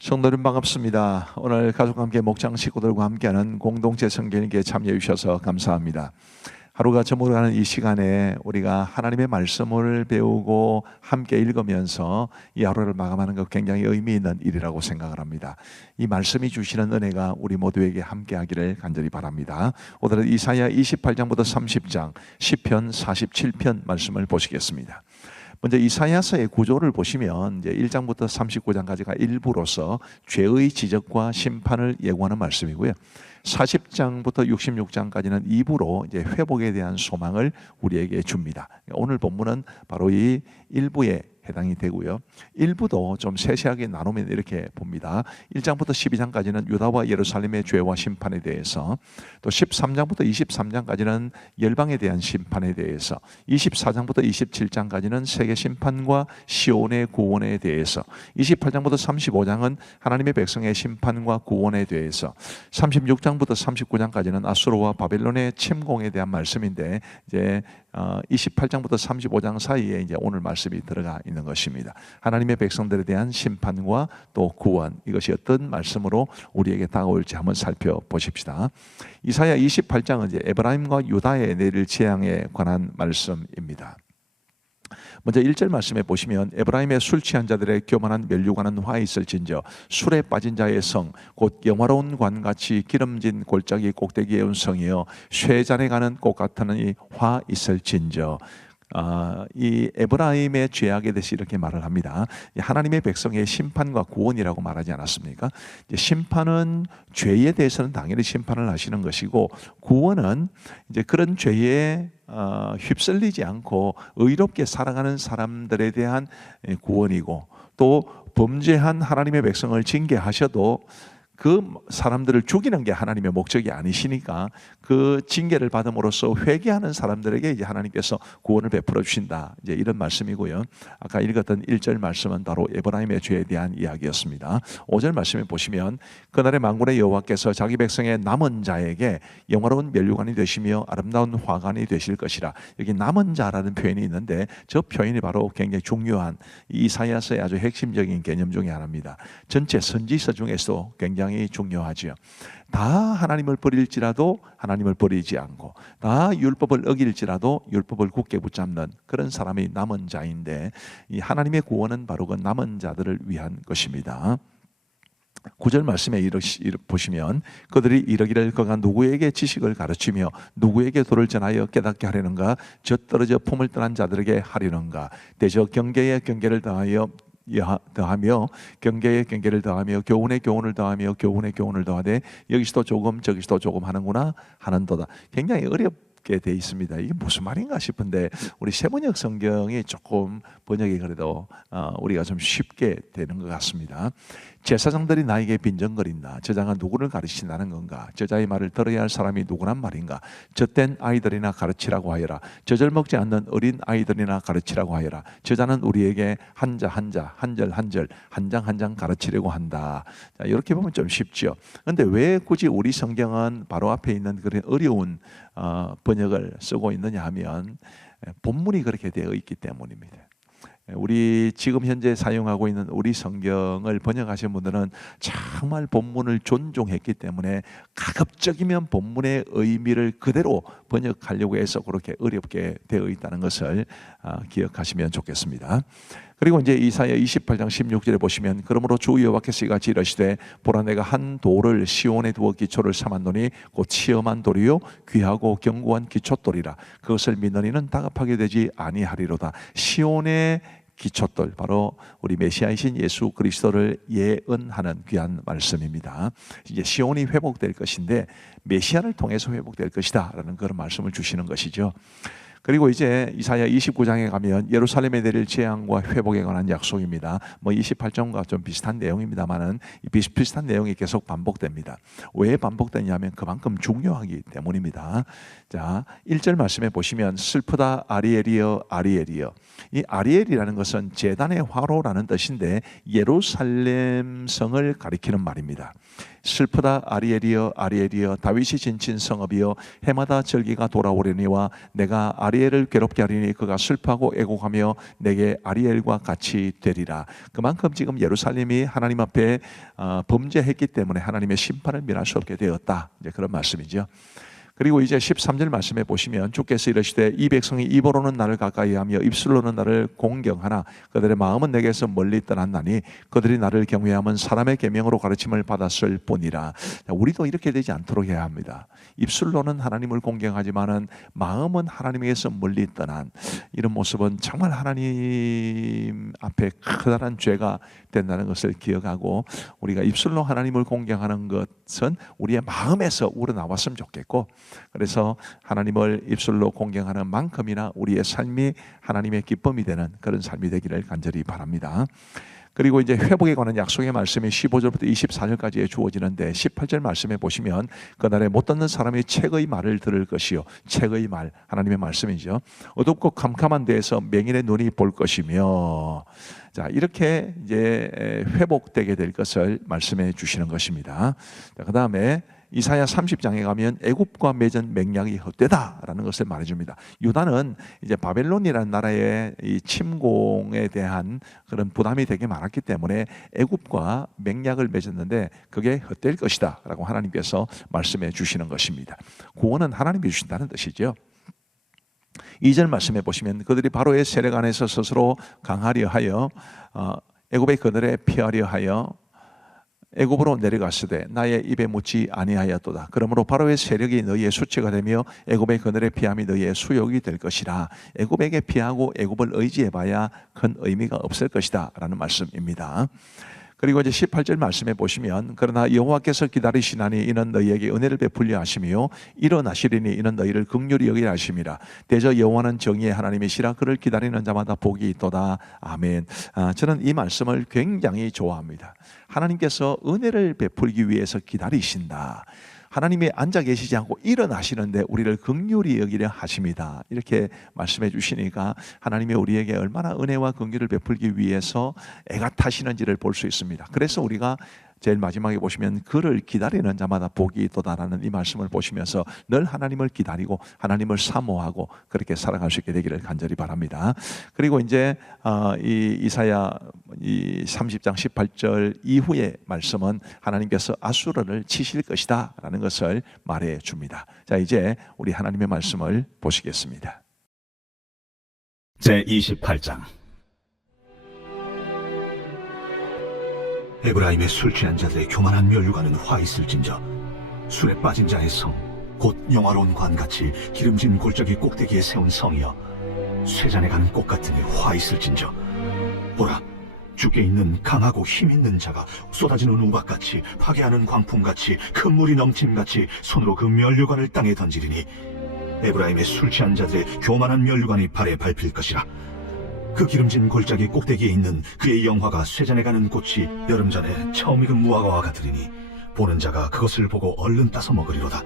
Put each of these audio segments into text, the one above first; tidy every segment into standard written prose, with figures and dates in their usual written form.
성도님 반갑습니다. 오늘 가족과 함께 목장 식구들과 함께하는 공동체 성경일기에 참여해 주셔서 감사합니다. 하루가 저물어가는 이 시간에 우리가 하나님의 말씀을 배우고 함께 읽으면서 이 하루를 마감하는 것 굉장히 의미 있는 일이라고 생각을 합니다. 이 말씀이 주시는 은혜가 우리 모두에게 함께하기를 간절히 바랍니다. 오늘은 이사야 28장부터 30장, 시편 47편 말씀을 보시겠습니다. 먼저 이사야서의 구조를 보시면 이제 1장부터 39장까지가 일부로서 죄의 지적과 심판을 예고하는 말씀이고요. 40장부터 66장까지는 2부로 이제 회복에 대한 소망을 우리에게 줍니다. 오늘 본문은 바로 이 일부에 해당이 되고요. 일부도 좀 세세하게 나누면 이렇게 봅니다. 1장부터 12장까지는 유다와 예루살렘의 죄와 심판에 대해서, 또 13장부터 23장까지는 열방에 대한 심판에 대해서, 24장부터 27장까지는 세계 심판과 시온의 구원에 대해서, 28장부터 35장은 하나님의 백성의 심판과 구원에 대해서, 36장부터 39장까지는 아수르와 바벨론의 침공에 대한 말씀인데, 이제 28장부터 35장 사이에 이제 오늘 말씀이 들어가 있는 것입니다. 하나님의 백성들에 대한 심판과 또 구원, 이것이 어떤 말씀으로 우리에게 다가올지 한번 살펴보십시다. 이사야 28장은 이제 에브라임과 유다에 내릴 재앙에 관한 말씀입니다. 먼저 1절 말씀에 보시면 에브라임의 술 취한 자들의 교만한 멸류관은 화 있을진저 술에 빠진 자의 성 곧 영화로운 관같이 기름진 골짜기 꼭대기에 온 성이여 쇠잔에 가는 꽃 같으니 화 있을진저. 이 에브라임의 죄악에 대해서 이렇게 말을 합니다. 하나님의 백성의 심판과 구원이라고 말하지 않았습니까? 심판은 죄에 대해서는 당연히 심판을 하시는 것이고, 구원은 이제 그런 죄에 휩쓸리지 않고 의롭게 살아가는 사람들에 대한 구원이고, 또 범죄한 하나님의 백성을 징계하셔도 그 사람들을 죽이는 게 하나님의 목적이 아니시니까 그 징계를 받음으로써 회개하는 사람들에게 이제 하나님께서 구원을 베풀어 주신다, 이제 이런 말씀이고요. 아까 읽었던 1절 말씀은 바로 에브라임의 죄에 대한 이야기였습니다. 5절 말씀에 보시면 그날의 만군의 여호와께서 자기 백성의 남은 자에게 영화로운 멸류관이 되시며 아름다운 화관이 되실 것이라. 여기 남은 자라는 표현이 있는데 저 표현이 바로 굉장히 중요한 이사야서의 아주 핵심적인 개념 중에 하나입니다. 전체 선지서 중에서도 굉장히 중요하죠. 다 하나님을 버릴지라도 하나님을 버리지 않고, 다 율법을 어길지라도 율법을 굳게 붙잡는 그런 사람이 남은 자인데, 이 하나님의 구원은 바로 그 남은 자들을 위한 것입니다. 9절 말씀에 보시면 그들이 이르기를 그가 누구에게 지식을 가르치며 누구에게 도를 전하여 깨닫게 하려는가, 젖떨어져 품을 떠난 자들에게 하려는가, 대저 경계에 경계를 더하며 경계에 경계를 더하며 교훈에 교훈을 더하며 교훈에 교훈을 더하되 여기서도 조금 저기서도 조금 하는구나 하는도다. 굉장히 어렵게 돼 있습니다. 이게 무슨 말인가 싶은데 우리 세번역 성경이 조금 번역이 그래도 우리가 좀 쉽게 되는 것 같습니다. 제사장들이 나에게 빈정거린다. 저자가 누구를 가르치나는 건가? 저자의 말을 들어야 할 사람이 누구란 말인가? 젖된 아이들이나 가르치라고 하여라. 젖을 먹지 않는 어린 아이들이나 가르치라고 하여라. 저자는 우리에게 한자 한자, 한절 한절, 한 장 한 장 가르치려고 한다. 자, 이렇게 보면 좀 쉽죠. 그런데 왜 굳이 우리 성경은 바로 앞에 있는 그런 어려운 번역을 쓰고 있느냐 하면 본문이 그렇게 되어 있기 때문입니다. 우리 지금 현재 사용하고 있는 우리 성경을 번역하신 분들은 정말 본문을 존중했기 때문에 가급적이면 본문의 의미를 그대로 번역하려고 해서 그렇게 어렵게 되어 있다는 것을 기억하시면 좋겠습니다. 그리고 이제 이사야 28장 16절에 보시면 그러므로 주 여호와께서 이같이 이르시되 보라 내가 한 돌을 시온에 두어 기초를 삼았노니 곧 시험한 돌이요 귀하고 견고한 기초돌이라. 그것을 믿는 이는 다급하게 되지 아니하리로다. 시온의 기초돌, 바로 우리 메시아이신 예수 그리스도를 예언하는 귀한 말씀입니다. 이제 시온이 회복될 것인데 메시아를 통해서 회복될 것이다 라는 그런 말씀을 주시는 것이죠. 그리고 이제 이사야 29장에 가면 예루살렘에 내릴 재앙과 회복에 관한 약속입니다. 28장과 좀 비슷한 내용입니다만은 비슷한 내용이 계속 반복됩니다. 왜 반복되냐면 그만큼 중요하기 때문입니다. 자, 1절 말씀에 보시면 슬프다 아리엘이여 아리엘이여. 이 아리엘이라는 것은 제단의 화로라는 뜻인데 예루살렘 성을 가리키는 말입니다. 슬프다 아리엘이여 아리엘이여 다윗이 진친 성읍이여 해마다 절기가 돌아오려니와 내가 아리엘을 괴롭게 하리니 그가 슬퍼하고 애곡하며 내게 아리엘과 같이 되리라. 그만큼 지금 예루살렘이 하나님 앞에 범죄했기 때문에 하나님의 심판을 면할 수 없게 되었다. 이제 그런 말씀이죠. 그리고 이제 13절 말씀에 보시면 주께서 이르시되 이 백성이 입으로는 나를 가까이하며 입술로는 나를 공경하나 그들의 마음은 내게서 멀리 떠났나니 그들이 나를 경외하면 사람의 계명으로 가르침을 받았을 뿐이라. 우리도 이렇게 되지 않도록 해야 합니다. 입술로는 하나님을 공경하지만은 마음은 하나님에게서 멀리 떠난 이런 모습은 정말 하나님 앞에 커다란 죄가 된다는 것을 기억하고 우리가 입술로 하나님을 공경하는 것은 우리의 마음에서 우러나왔으면 좋겠고, 그래서 하나님을 입술로 공경하는 만큼이나 우리의 삶이 하나님의 기쁨이 되는 그런 삶이 되기를 간절히 바랍니다. 그리고 이제 회복에 관한 약속의 말씀이 15절부터 24절까지에 주어지는데 18절 말씀에 보시면 그날에 못 듣는 사람이 책의 말을 들을 것이요, 책의 말, 하나님의 말씀이죠. 어둡고 캄캄한 데에서 맹인의 눈이 볼 것이며, 자, 이렇게 이제 회복되게 될 것을 말씀해 주시는 것입니다. 그 다음에 이사야 30장에 가면 애굽과 맺은 맹약이 헛되다라는 것을 말해줍니다. 유다는 이제 바벨론이라는 나라의 이 침공에 대한 그런 부담이 되게 많았기 때문에 애굽과 맹약을 맺었는데 그게 헛될 것이다라고 하나님께서 말씀해 주시는 것입니다. 구원은 하나님이 주신다는 뜻이죠. 2절 말씀해 보시면 그들이 바로의 세력 안에서 스스로 강하려 하여 애굽의 그늘에 피하려 하여 애굽으로 내려갔으되 나의 입에 묻지 아니하였도다. 그러므로 바로의 세력이 너희의 수치가 되며 애굽의 그늘에 피함이 너희의 수욕이 될 것이라. 애굽에게 피하고 애굽을 의지해봐야 큰 의미가 없을 것이다 라는 말씀입니다. 그리고 이제 18절 말씀에 보시면 그러나 여호와께서 기다리시나니 이는 너희에게 은혜를 베풀려 하시며 일어나시리니 이는 너희를 긍휼히 여기려 하심이라. 대저 여호와는 정의의 하나님이시라. 그를 기다리는 자마다 복이 있도다. 아멘. 저는 이 말씀을 굉장히 좋아합니다. 하나님께서 은혜를 베풀기 위해서 기다리신다. 하나님이 앉아 계시지 않고 일어나시는데 우리를 긍휼히 여기려 하십니다. 이렇게 말씀해 주시니까 하나님이 우리에게 얼마나 은혜와 긍휼을 베풀기 위해서 애가 타시는지를 볼 수 있습니다. 그래서 우리가 제일 마지막에 보시면 그를 기다리는 자마다 복이 있도다라는 이 말씀을 보시면서 늘 하나님을 기다리고 하나님을 사모하고 그렇게 살아갈 수 있게 되기를 간절히 바랍니다. 그리고 이제 이 이사야 30장 18절 이후의 말씀은 하나님께서 아수르를 치실 것이다 라는 것을 말해 줍니다. 자, 이제 우리 하나님의 말씀을 보시겠습니다. 제28장. 에브라임의 술 취한 자들의 교만한 멸류관은 화 있을진저 술에 빠진 자의 성 곧 영화로운 관같이 기름진 골짜기 꼭대기에 세운 성이여 쇠잔에 가는 꽃 같으니 화 있을진저 보라 주께 있는 강하고 힘 있는 자가 쏟아지는 우박같이 파괴하는 광풍같이 큰 물이 넘침같이 손으로 그 멸류관을 땅에 던지리니 에브라임의 술 취한 자들의 교만한 멸류관이 발에 밟힐 것이라. 그 기름진 골짜기 꼭대기에 있는 그의 영화가 쇠잔에 가는 꽃이 여름 전에 처음 익은 무화과와 같으리니 보는 자가 그것을 보고 얼른 따서 먹으리로다.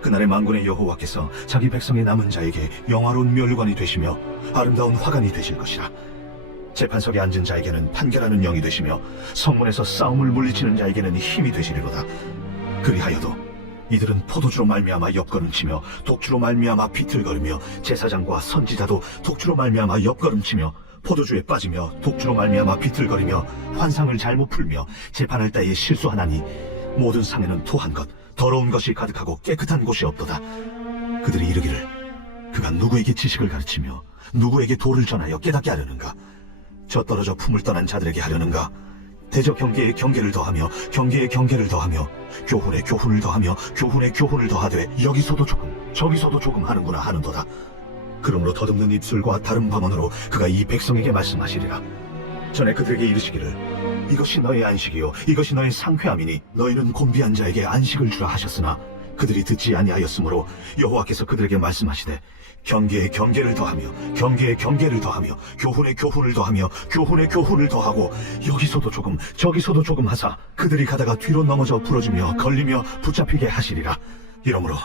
그날의 만군의 여호와께서 자기 백성의 남은 자에게 영화로운 멸류관이 되시며 아름다운 화관이 되실 것이라. 재판석에 앉은 자에게는 판결하는 영이 되시며 성문에서 싸움을 물리치는 자에게는 힘이 되시리로다. 그리하여도 이들은 포도주로 말미암아 옆걸음치며 독주로 말미암아 비틀거리며 제사장과 선지자도 독주로 말미암아 옆걸음치며 포도주에 빠지며 독주로 말미암아 비틀거리며 환상을 잘못 풀며 재판할 때에 실수하나니 모든 상에는 토한 것 더러운 것이 가득하고 깨끗한 곳이 없도다. 그들이 이르기를 그가 누구에게 지식을 가르치며 누구에게 도를 전하여 깨닫게 하려는가? 저 떨어져 품을 떠난 자들에게 하려는가? 대저 경계에 경계를 더하며 경계에 경계를 더하며 교훈에 교훈을 더하며 교훈에 교훈을 더하되 여기서도 조금 저기서도 조금 하는구나 하는도다. 그러므로 더듬는 입술과 다른 방언으로 그가 이 백성에게 말씀하시리라. 전에 그들에게 이르시기를 이것이 너의 안식이요 이것이 너의 상쾌함이니 너희는 곤비한 자에게 안식을 주라 하셨으나 그들이 듣지 아니하였으므로 여호와께서 그들에게 말씀하시되 경계에 경계를 더하며 경계에 경계를 더하며 교훈에 교훈을 더하며 교훈에 교훈을 더하고 여기서도 조금 저기서도 조금 하사 그들이 가다가 뒤로 넘어져 부러지며 걸리며 붙잡히게 하시리라. 이러므로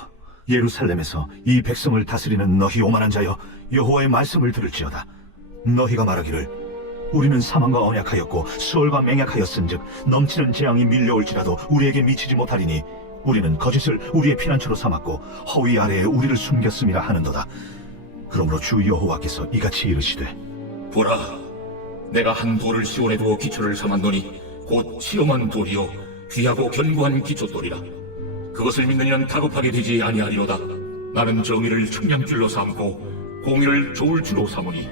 예루살렘에서 이 백성을 다스리는 너희 오만한 자여 여호와의 말씀을 들을지어다. 너희가 말하기를 우리는 사망과 언약하였고 수월과 맹약하였은즉 넘치는 재앙이 밀려올지라도 우리에게 미치지 못하리니 우리는 거짓을 우리의 피난처로 삼았고 허위 아래에 우리를 숨겼음이라 하는도다. 그러므로 주 여호와께서 이같이 이르시되 보라, 내가 한 돌을 시온에 두어 기초를 삼았노니 곧 실험한 돌이요 귀하고 견고한 기초돌이라. 그것을 믿는 이는 다급하게 되지 아니하리로다. 나는 정의를 청량줄로 삼고 공의를 좋을 줄로 삼으니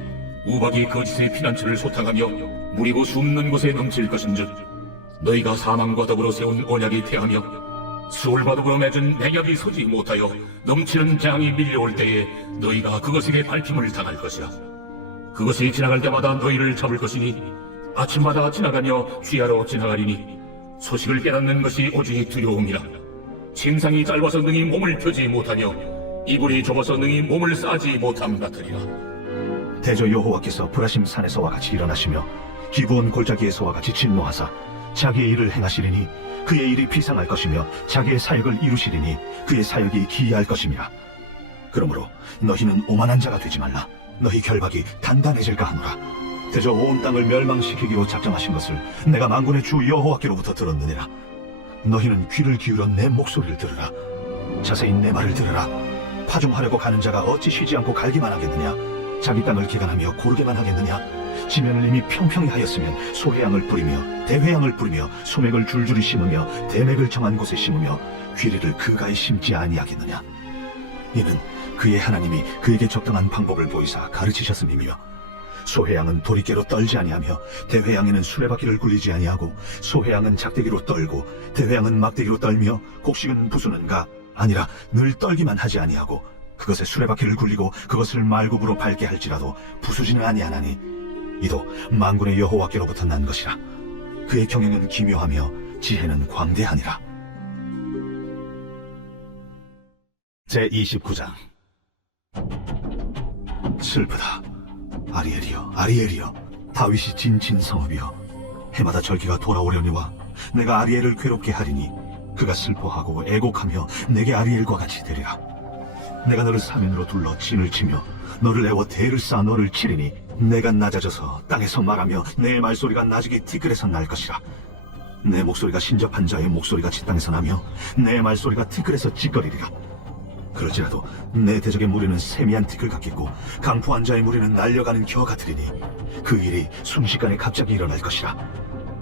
우박이 거짓의 피난처를 소탕하며 무리고 숨는 곳에 넘칠 것인즉 너희가 사망과 더불어 세운 언약이 태하며 수월과 더불어 맺은 맹약이 서지 못하여 넘치는 재앙이 밀려올 때에 너희가 그것에게 밟힘을 당할 것이라. 그것이 지나갈 때마다 너희를 잡을 것이니 아침마다 지나가며 취하러 지나가리니 소식을 깨닫는 것이 오직 두려움이라. 침상이 짧아서 능히 몸을 펴지 못하며 이불이 좁아서 능히 몸을 싸지 못함 같으리라. 대저 여호와께서 브라심 산에서와 같이 일어나시며 기브온 골짜기에서와 같이 진노하사 자기의 일을 행하시리니 그의 일이 비상할 것이며 자기의 사역을 이루시리니 그의 사역이 기이할 것이니라. 그러므로 너희는 오만한 자가 되지 말라. 너희 결박이 단단해질까 하노라. 대저 온 땅을 멸망시키기로 작정하신 것을 내가 만군의 주 여호와께로부터 들었느니라. 너희는 귀를 기울여 내 목소리를 들으라. 자세히 내 말을 들으라. 파종하려고 가는 자가 어찌 쉬지 않고 갈기만 하겠느냐? 자기 땅을 개간하며 고르게만 하겠느냐? 지면을 이미 평평히 하였으면 소회양을 뿌리며 대회양을 뿌리며 소맥을 줄줄이 심으며 대맥을 정한 곳에 심으며 귀리를 그가에 심지 아니하겠느냐? 이는 그의 하나님이 그에게 적당한 방법을 보이사 가르치셨음이며 소회양은 도리깨로 떨지 아니하며 대회양에는 수레바퀴를 굴리지 아니하고 소회양은 작대기로 떨고 대회양은 막대기로 떨며 곡식은 부수는가 아니라 늘 떨기만 하지 아니하고 그것에 수레바퀴를 굴리고 그것을 말굽으로 밟게 할지라도 부수지는 아니하나니 이도 만군의 여호와께로부터 난 것이라. 그의 경영은 기묘하며 지혜는 광대하니라. 제29장. 슬프다. 아리엘이여, 아리엘이여, 다윗이 진친 성읍이여, 해마다 절기가 돌아오려니와 내가 아리엘을 괴롭게 하리니 그가 슬퍼하고 애곡하며 내게 아리엘과 같이 되리라. 내가 너를 사면으로 둘러 진을 치며 너를 애워 대를 쌓아 너를 치리니 내가 낮아져서 땅에서 말하며 내 말소리가 나직이 티끌에서 날 것이라. 내 목소리가 신접한 자의 목소리같이 땅에서 나며 내 말소리가 티끌에서 찌꺼리리라. 그럴지라도 내 대적의 무리는 세미한 티끌 같겠고 강포한 자의 무리는 날려가는 겨 같으리니 그 일이 순식간에 갑자기 일어날 것이라.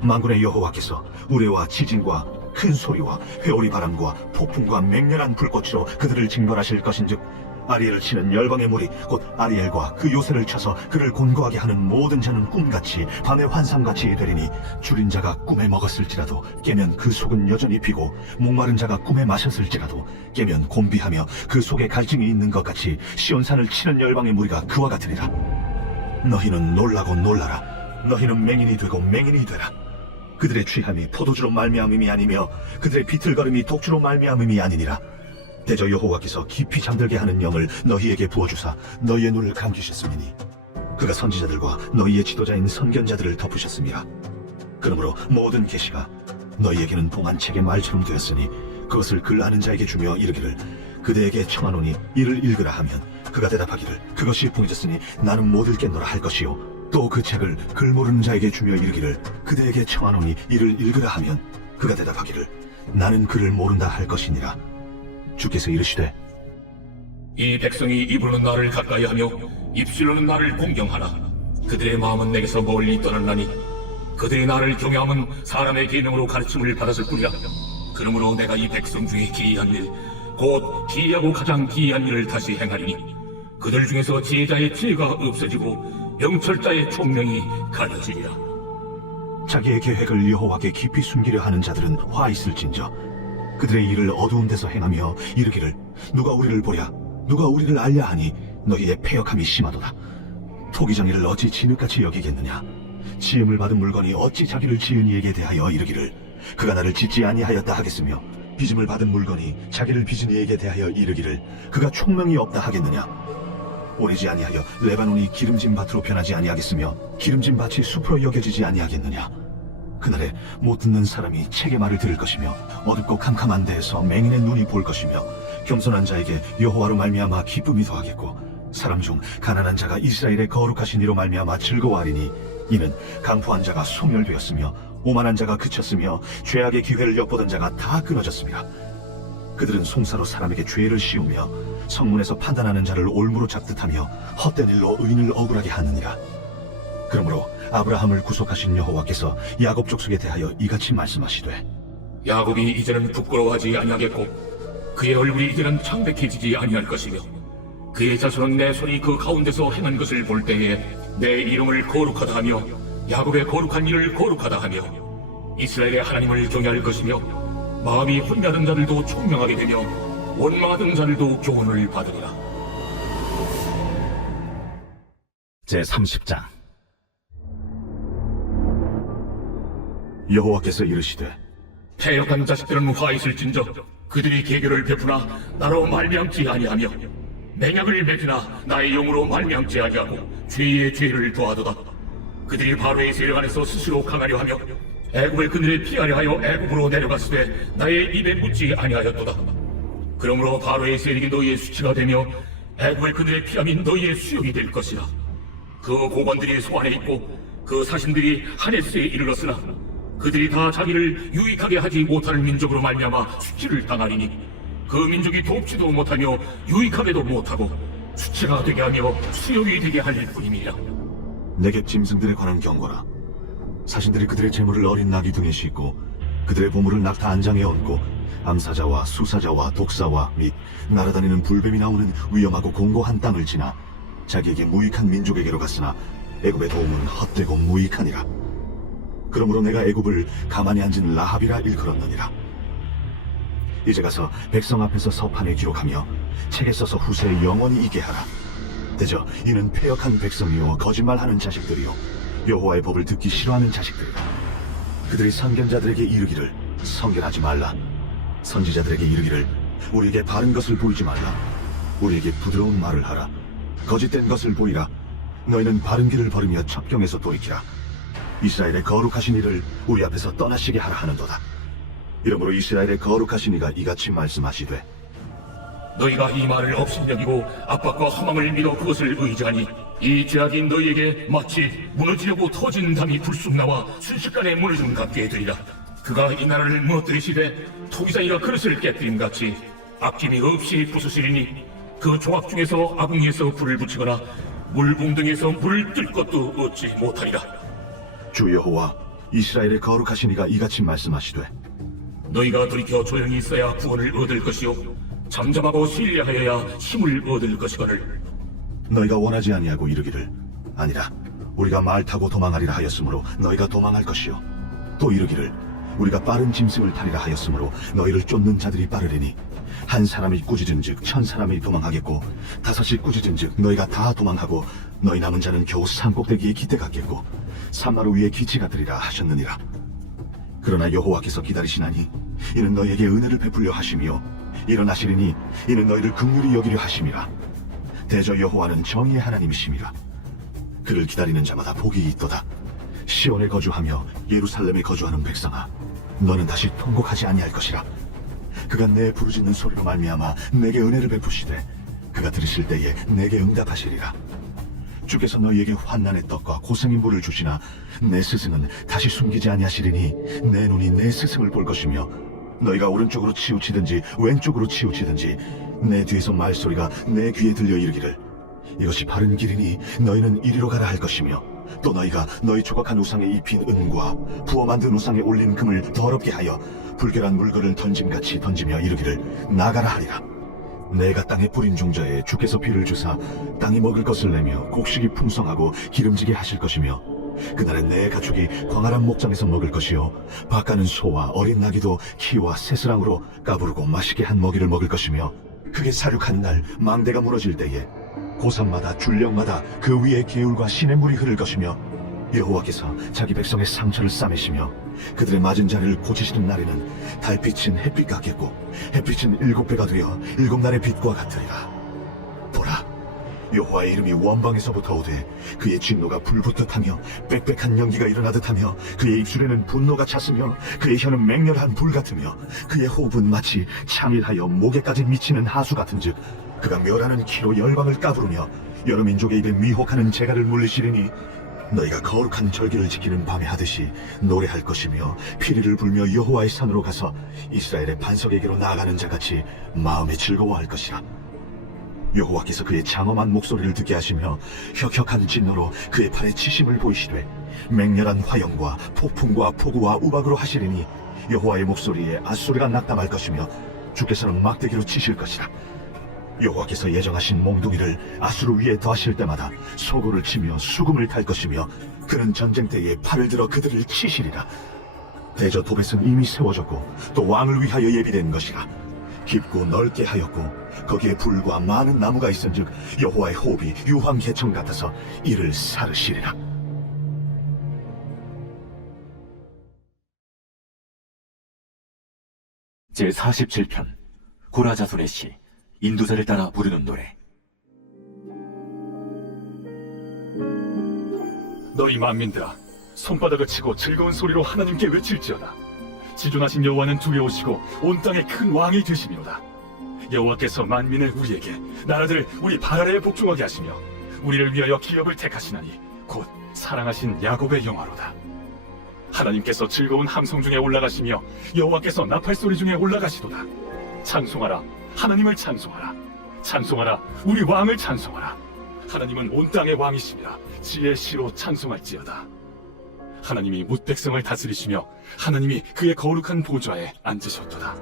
만군의 여호와께서 우레와 지진과 큰 소리와 회오리 바람과 폭풍과 맹렬한 불꽃으로 그들을 징벌하실 것인즉 아리엘을 치는 열방의 무리 곧 아리엘과 그 요새를 쳐서 그를 곤고하게 하는 모든 자는 꿈같이 밤의 환상같이 되리니 줄인 자가 꿈에 먹었을지라도 깨면 그 속은 여전히 비고 목마른 자가 꿈에 마셨을지라도 깨면 곤비하며 그 속에 갈증이 있는 것 같이 시온산을 치는 열방의 무리가 그와 같으리라. 너희는 놀라고 놀라라. 너희는 맹인이 되고 맹인이 되라. 그들의 취함이 포도주로 말미암음이 아니며 그들의 비틀거림이 독주로 말미암음이 아니니라. 대저 여호와께서 깊이 잠들게 하는 영을 너희에게 부어주사 너희의 눈을 감기셨음이니 그가 선지자들과 너희의 지도자인 선견자들을 덮으셨음이라. 그러므로 모든 계시가 너희에게는 봉한 책의 말처럼 되었으니 그것을 글 아는 자에게 주며 이르기를 그대에게 청하노니 이를 읽으라 하면 그가 대답하기를 그것이 봉해졌으니 나는 못 읽겠노라 할 것이요 또 그 책을 글 모르는 자에게 주며 이르기를 그대에게 청하노니 이를 읽으라 하면 그가 대답하기를 나는 글을 모른다 할 것이니라. 주께서 이르시되 이 백성이 입으로는 나를 가까이하며 입술로는 나를 공경하나 그들의 마음은 내게서 멀리 떠났나니 그들의 나를 경외함은 사람의 계명으로 가르침을 받았을 뿐이라. 그러므로 내가 이 백성 중에 기이한 일 곧 기이하고 가장 기이한 일을 다시 행하리니 그들 중에서 지혜자의 지혜가 없어지고 명철자의 총명이 가려지리라. 자기의 계획을 여호와께 깊이 숨기려 하는 자들은 화 있을진저 그들의 일을 어두운 데서 행하며 이르기를 누가 우리를 보랴 누가 우리를 알랴 하니 너희의 패역함이 심하도다. 토기정이를 어찌 진흙같이 여기겠느냐. 지음을 받은 물건이 어찌 자기를 지은 이에게 대하여 이르기를 그가 나를 짓지 아니하였다 하겠으며 빚음을 받은 물건이 자기를 빚은 이에게 대하여 이르기를 그가 총명이 없다 하겠느냐. 오래지 아니하여 레바논이 기름진 밭으로 변하지 아니하겠으며 기름진 밭이 숲으로 여겨지지 아니하겠느냐. 그날에 못 듣는 사람이 책의 말을 들을 것이며 어둡고 캄캄한 데에서 맹인의 눈이 볼 것이며 겸손한 자에게 여호와로 말미암아 기쁨이 더하겠고 사람 중 가난한 자가 이스라엘의 거룩하신 이로 말미암아 즐거워하리니 이는 강포한 자가 소멸되었으며 오만한 자가 그쳤으며 죄악의 기회를 엿보던 자가 다 끊어졌습니다. 그들은 송사로 사람에게 죄를 씌우며 성문에서 판단하는 자를 올무로 잡듯하며 헛된 일로 의인을 억울하게 하느니라. 그러므로 아브라함을 구속하신 여호와께서 야곱 족속에 대하여 이같이 말씀하시되 야곱이 이제는 부끄러워하지 아니하겠고 그의 얼굴이 이제는 창백해지지 아니할 것이며 그의 자손은 내 손이 그 가운데서 행한 것을 볼 때에 내 이름을 거룩하다 하며 야곱의 거룩한 일을 거룩하다 하며 이스라엘의 하나님을 경외할 것이며 마음이 혼미하던 자들도 총명하게 되며 원망하던 자들도 교훈을 받으리라. 제30장 여호와께서 이르시되 패역한 자식들은 화 있을진저 그들이 계교를 베푸나 나로 말미암지 아니하며 맹약을 맺으나 나의 영으로 말미암지 아니하고 죄의 죄를 더하도다. 그들이 바로의 세력 안에서 스스로 강하려 하며 애굽의 그늘에 피하려 하여 애굽으로 내려갔으되 나의 입에 묻지 아니하였도다. 그러므로 바로의 세력이 너희의 수치가 되며 애굽의 그늘에 피함이 너희의 수욕이 될 것이라. 그 고관들이 소안에 있고 그 사신들이 하네스에 이르렀으나 그들이 다 자기를 유익하게 하지 못하는 민족으로 말미암아 수치를 당하리니 그 민족이 돕지도 못하며 유익하게도 못하고 수치가 되게 하며 수욕이 되게 할 뿐임이라. 내게 짐승들에 관한 경고라. 사신들이 그들의 재물을 어린 나귀 등에 싣고 그들의 보물을 낙타 안장에 얹고 암사자와 수사자와 독사와 및 날아다니는 불뱀이 나오는 위험하고 공고한 땅을 지나 자기에게 무익한 민족에게로 갔으나 애굽의 도움은 헛되고 무익하니라. 그러므로 내가 애굽을 가만히 앉은 라합이라 일컬었느니라. 이제 가서 백성 앞에서 서판에 기록하며 책에 써서 후세에 영원히 있게 하라. 대저 이는 패역한 백성이요 거짓말하는 자식들이요 여호와의 법을 듣기 싫어하는 자식들이라. 그들이 선견자들에게 이르기를 선견하지 말라. 선지자들에게 이르기를 우리에게 바른 것을 보이지 말라. 우리에게 부드러운 말을 하라. 거짓된 것을 보이라. 너희는 바른 길을 걸으며 첩경에서 돌이키라. 이스라엘의 거룩하신 이를 우리 앞에서 떠나시게 하라 하는도다. 이러므로 이스라엘의 거룩하신 이가 이같이 말씀하시되 너희가 이 말을 업신여기고 압박과 허망을 믿어 그것을 의지하니 이 죄악이 너희에게 마치 무너지려고 터진 담이 불쑥 나와 순식간에 무너짐 같게 되리라. 그가 이 나라를 무너뜨리시되 토기사이가 그릇을 깨뜨림같이 아낌이 없이 부수시리니 그 조각 중에서 아궁이에서 불을 붙이거나 물궁등에서 물을 뜰 것도 얻지 못하리라. 주 여호와 이스라엘의 거룩하신 이가 이같이 말씀하시되 너희가 돌이켜 조용히 있어야 구원을 얻을 것이요 잠잠하고 신뢰하여야 힘을 얻을 것이거늘. 너희가 원하지 아니하고 이르기를 아니라 우리가 말 타고 도망하리라 하였으므로 너희가 도망할 것이요 또 이르기를 우리가 빠른 짐승을 타리라 하였으므로 너희를 쫓는 자들이 빠르리니 한 사람이 꾸짖은즉 1000사람이 도망하겠고 5이 꾸짖은즉 너희가 다 도망하고 너희 남은 자는 겨우 산꼭대기에 기대 같겠고 산마루 위에 기치 같으리라 하셨느니라. 그러나 여호와께서 기다리시나니 이는 너희에게 은혜를 베풀려 하시며 일어나시리니 이는 너희를 긍휼히 여기려 하심이라. 대저 여호와는 정의의 하나님이심이라. 그를 기다리는 자마다 복이 있도다. 시온에 거주하며 예루살렘에 거주하는 백성아, 너는 다시 통곡하지 아니할 것이라. 그가 내 부르짖는 소리로 말미암아 내게 은혜를 베푸시되 그가 들으실 때에 내게 응답하시리라. 주께서 너희에게 환난의 떡과 고생의 물을 주시나 내 스승은 다시 숨기지 아니하시리니 내 눈이 내 스승을 볼 것이며 너희가 오른쪽으로 치우치든지 왼쪽으로 치우치든지 내 뒤에서 말소리가 내 귀에 들려 이르기를 이것이 바른 길이니 너희는 이리로 가라 할 것이며 또 너희가 너희 조각한 우상에 입힌 은과 부어 만든 우상에 올린 금을 더럽게 하여 불결한 물건을 던짐같이 던지며 이르기를 나가라 하리라. 내가 땅에 뿌린 종자에 주께서 비를 주사 땅이 먹을 것을 내며 곡식이 풍성하고 기름지게 하실 것이며 그날엔 내 가축이 광활한 목장에서 먹을 것이요 밭가는 소와 어린 나귀도 키와 새스랑으로 까부르고 맛있게 한 먹이를 먹을 것이며 그게 사륙하는 날 망대가 무너질 때에 고산마다 줄령마다 그 위에 개울과 시냇물이 흐를 것이며 여호와께서 자기 백성의 상처를 싸매시며 그들의 맞은 자를 고치시는 날에는 달빛은 햇빛 같겠고 햇빛은 7배가 되어 7날의 빛과 같으리라. 보라, 여호와의 이름이 원방에서부터 오되 그의 진노가 불붙듯하며 빽빽한 연기가 일어나듯하며 그의 입술에는 분노가 찼으며 그의 혀는 맹렬한 불 같으며 그의 호흡은 마치 창일하여 목에까지 미치는 하수 같은즉 그가 멸하는 키로 열방을 까부르며 여러 민족의 입에 미혹하는 재갈을 물리시리니 너희가 거룩한 절기를 지키는 밤에 하듯이 노래할 것이며 피리를 불며 여호와의 산으로 가서 이스라엘의 반석에게로 나아가는 자같이 마음에 즐거워할 것이라. 여호와께서 그의 장엄한 목소리를 듣게 하시며 혁혁한 진노로 그의 팔에 치심을 보이시되 맹렬한 화염과 폭풍과 폭우와 우박으로 하시리니 여호와의 목소리에 앗소리가 낙담할 것이며 주께서는 막대기로 치실 것이라. 여호와께서 예정하신 몽둥이를 아수르 위에 더하실 때마다 소고를 치며 수금을 탈 것이며 그는 전쟁 때에 팔을 들어 그들을 치시리라. 대저 도벳은 이미 세워졌고 또 왕을 위하여 예비된 것이라. 깊고 넓게 하였고 거기에 불과 많은 나무가 있은즉 여호와의 호흡이 유황 개청 같아서 이를 사르시리라. 제47편 고라자손의 시 인도자를 따라 부르는 노래. 너희 만민들아, 손바닥을 치고 즐거운 소리로 하나님께 외칠지어다. 지존하신 여호와는 두려우시고 온 땅의 큰 왕이 되시미로다. 여호와께서 만민을 우리에게, 나라들을 우리 발 아래에 복종하게 하시며 우리를 위하여 기업을 택하시나니 곧 사랑하신 야곱의 영화로다. 하나님께서 즐거운 함성 중에 올라가시며 여호와께서 나팔소리 중에 올라가시도다. 찬송하라, 하나님을 찬송하라. 찬송하라, 우리 왕을 찬송하라. 하나님은 온 땅의 왕이시니라. 지혜의 시로 찬송할지어다. 하나님이 뭇백성을 다스리시며 하나님이 그의 거룩한 보좌에 앉으셨도다.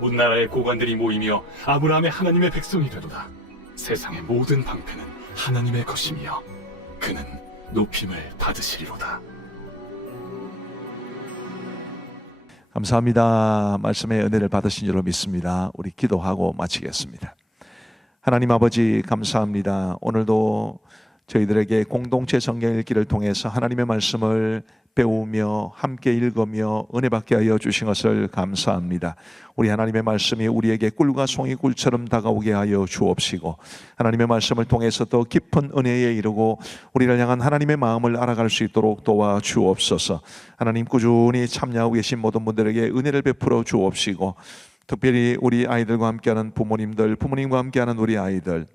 문나라의 고관들이 모이며 아브라함의 하나님의 백성이 되도다. 세상의 모든 방패는 하나님의 것이며 그는 높임을 받으시리로다. 감사합니다. 말씀의 은혜를 받으신 줄로 믿습니다. 우리 기도하고 마치겠습니다. 하나님 아버지 감사합니다. 오늘도 저희들에게 공동체 성경 읽기를 통해서 하나님의 말씀을 배우며 함께 읽으며 은혜 받게 하여 주신 것을 감사합니다. 우리 하나님의 말씀이 우리에게 꿀과 송이 꿀처럼 다가오게 하여 주옵시고 하나님의 말씀을 통해서 더 깊은 은혜에 이르고 우리를 향한 하나님의 마음을 알아갈 수 있도록 도와 주옵소서. 하나님 꾸준히 참여하고 계신 모든 분들에게 은혜를 베풀어 주옵시고 특별히 우리 아이들과 함께하는 부모님들, 부모님과 함께하는 우리 아이들,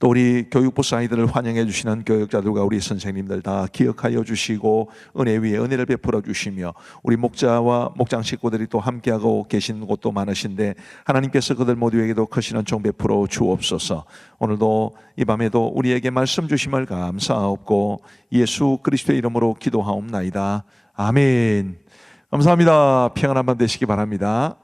또 우리 교육부 아이들을 환영해 주시는 교육자들과 우리 선생님들 다 기억하여 주시고 은혜 위에 은혜를 베풀어 주시며 우리 목자와 목장 식구들이 또 함께하고 계신 곳도 많으신데 하나님께서 그들 모두에게도 크신 은총 베풀어 주옵소서. 오늘도 이 밤에도 우리에게 말씀 주심을 감사하옵고 예수 그리스도의 이름으로 기도하옵나이다. 아멘. 감사합니다. 평안한 밤 되시기 바랍니다.